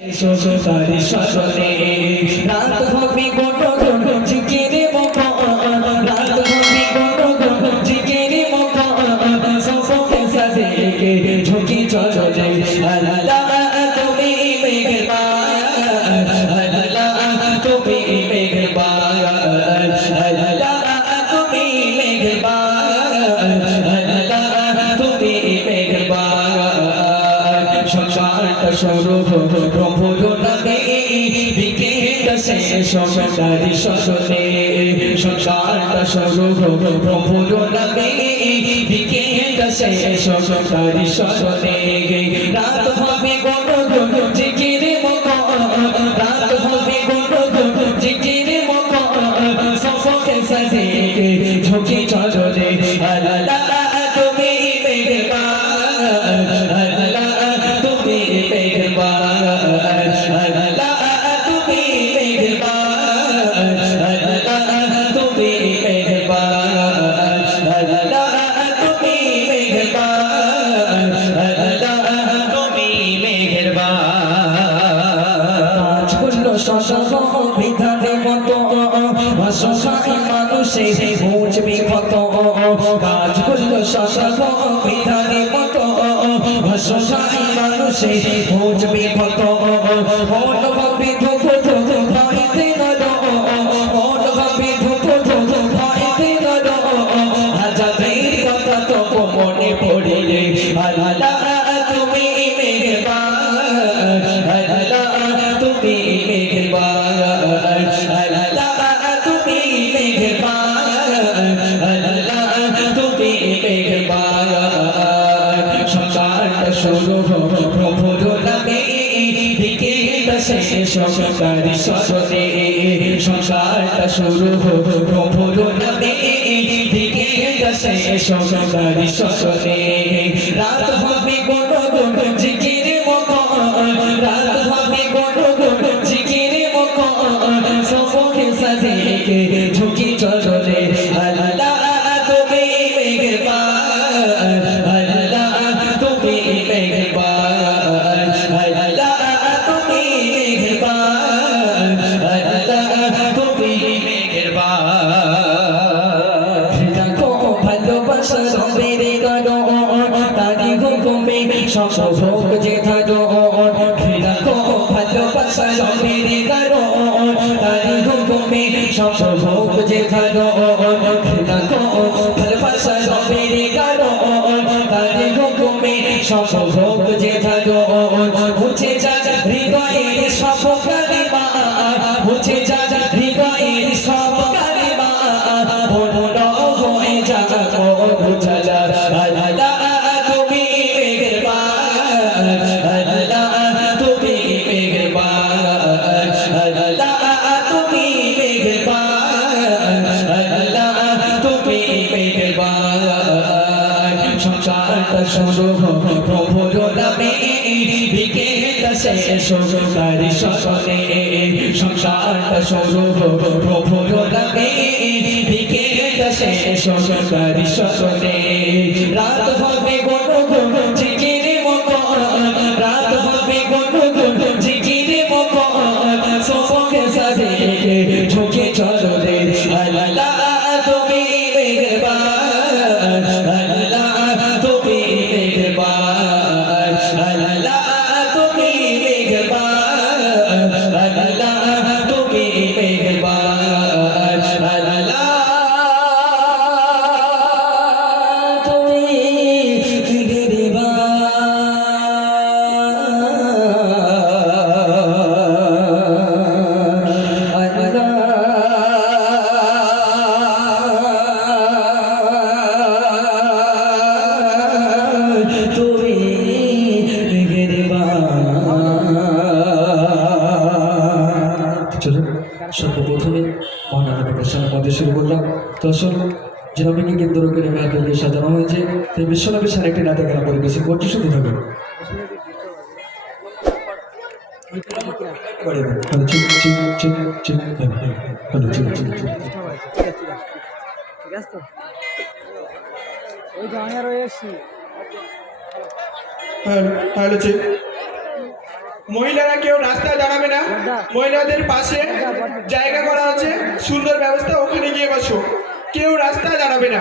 শাসনে রাত হবে গণ শুরু প্রভুর নামে বিকেলটা শেষ সকারি সজনে সকালটা শুরু প্রভুর নামে বিকেলটা শেষ সকারি সজনে রাত হবে গণ করলো সসব বিধানের মতো অসহায় মানুষে বুঝবি কত কাজ করলো সসব বিধানের মতো অসহায় মানুষে বুঝবি কত মন ভাবি ধুক ধুক ভাইতে নর মন ভাবি ধুক ধুক ভাইতে নর আজাদের কথা তো মনে পড়িলে আল্লাহ তুমি মেঘবান আল্লাহ তুমি সকালটা শুরু প্রভুর নামে বিকেলটা শেষ সকারি সজনে সকালটা শুরু প্রভুর নামে বিকেলটা শেষ সকারি সজনে রাত ভোগ যে ধরো দেখো ভালোবাসা রবের করো তারি হুকুমে ভোগ যে ধরো দেখো ভালোবাসা রবের করো তারি হুকুমে সব যে শুরু প্রভুর নামে বিকেলটা শেষ সকারি সজনে সকালটা শুরু প্রভুর নামে বিকেলটা শেষ সকারি সজনে রাত হবে গণ জিকিরে মকন রাত হবে গণ জিকিরে মকন সবকে সাথে ঝুঁকে চলে আল্লাহ তুমি মেঘবান সর্বপ্রথমে মহানামের প্রশ্ন মধ্যে শুরু করলাম। তো আসল যে নবীকে কেন্দ্র করে মেয়াদকে সাজানো হয়েছে। তাই বিশ্বনবীর সাথে একটি নাটক গান পরিবেশন করতে চিন চিন ঠিক আছে। তো ওই যে আমি আরও এসছি হ্যালো হ্যালো চিন মহিলারা কেউ রাস্তায় দাঁড়াবে না। মহিলাদের পাশে জায়গা করা আছে। সুন্দর ব্যবস্থা ওখানে গিয়ে বসো। কেউ রাস্তায় দাঁড়াবে না।